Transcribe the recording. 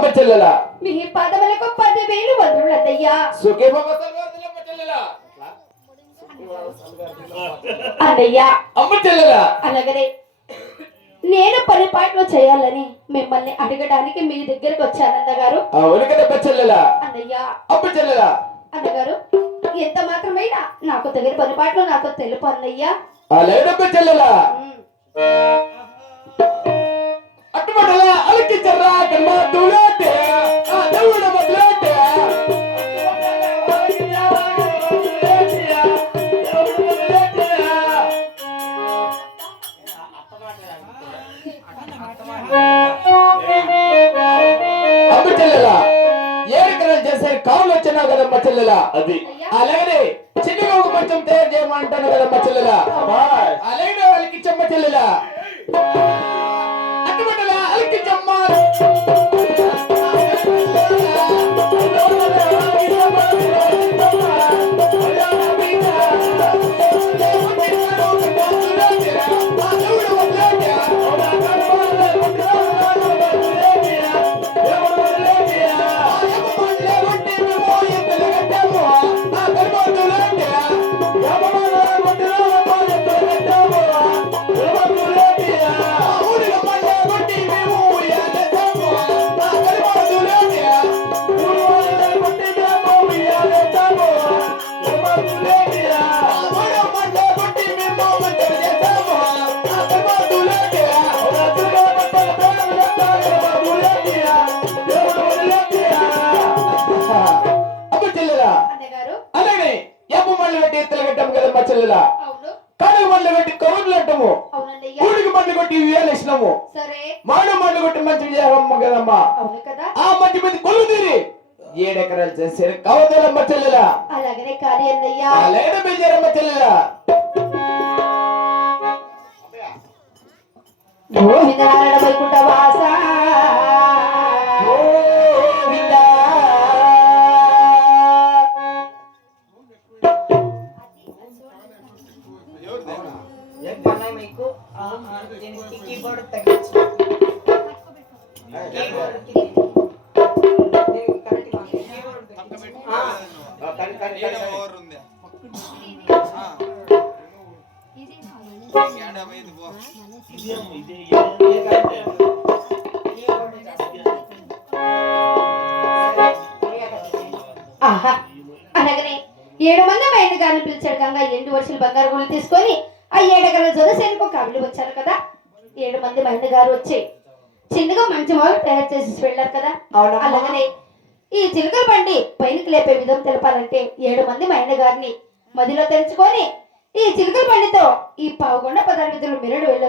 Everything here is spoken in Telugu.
అమ్మ చెల్లెలా మీ పాదములకు 10,000 వందనులయ్యా. అన్నయ్యా అమ్మ చెల్లెలా అలాగనే నేను పని పాటలు చేయాలని మిమ్మల్ని అడగడానికి మీ దగ్గరకు వచ్చాను అన్నగారు. అవును కదమ్మ చెల్లెలా అన్నయ్యా అమ్మ చెల్లెలా అన్నగారు ఎంత మాత్రమైనా నాకు దగ్గర పని పాటలు నాకు తెలుపు అన్నయ్యా. అలాగేనమ్మ చెల్లెలా అట్టుబడలా అలకించరా కల్మా దూలేటే ఆ దేవుడ మొదలేటే అమ్మ చెల్లెలా ఏరికలు చేసే కావులు వచ్చినావు కదమ్మ చెల్లెలా అది అలాగనే చిన్నగా ఒక మంచం తయారు చేయమంటాను కదమ్మ చెల్లెలా అలాగే అలకించమ్మ చెల్లెలా అట్టుబడలా అలకించమ్మ అలాగే ఎప్పు మళ్ళీ పెట్టి ఎత్తులు కట్టాము కదమ్మా చెల్లెలా కడుగు మళ్ళీ పెట్టి కబుర్లు అంటాము ఊడికి మళ్ళీ కొట్టి వేలేసినాము మాడు మళ్ళీ కొట్టి మంచి చేయమ్మ కదమ్మా ఆ మంచి మంది కొలు తీరి 7 ఎకరాలు చేశారు కవతలమ్మ చెల్లెలా అలాగనే కాదు అన్నయ్యా. అలాగే బయలుదేరమ్మ చెల్లెలా గోవిందనారాయణ వైకుంఠ వాస అనగానే 7 మంది మైండ్ గారిని పిలిచాడు గంగా 2 వర్షాలు బంగారు గుళ్ళు తీసుకొని ఆ 7 ఎకరాల జోదసేనకు కబులు వచ్చారు కదా. 7 మంది మైండ్ గారు వచ్చి చిన్నగా మంచి మొదలు తయారు చేసి వెళ్ళారు కదా. అలాగనే ఈ చిలుకల బండి పైనకి లేపే విధం తెలపాలంటే 7 మంది మైండ్ గారిని మదిలో తెరుచుకొని ఈ చిలుకల బండితో ఈ పావుగొండ 16 మెరడు వెళ్ళారు.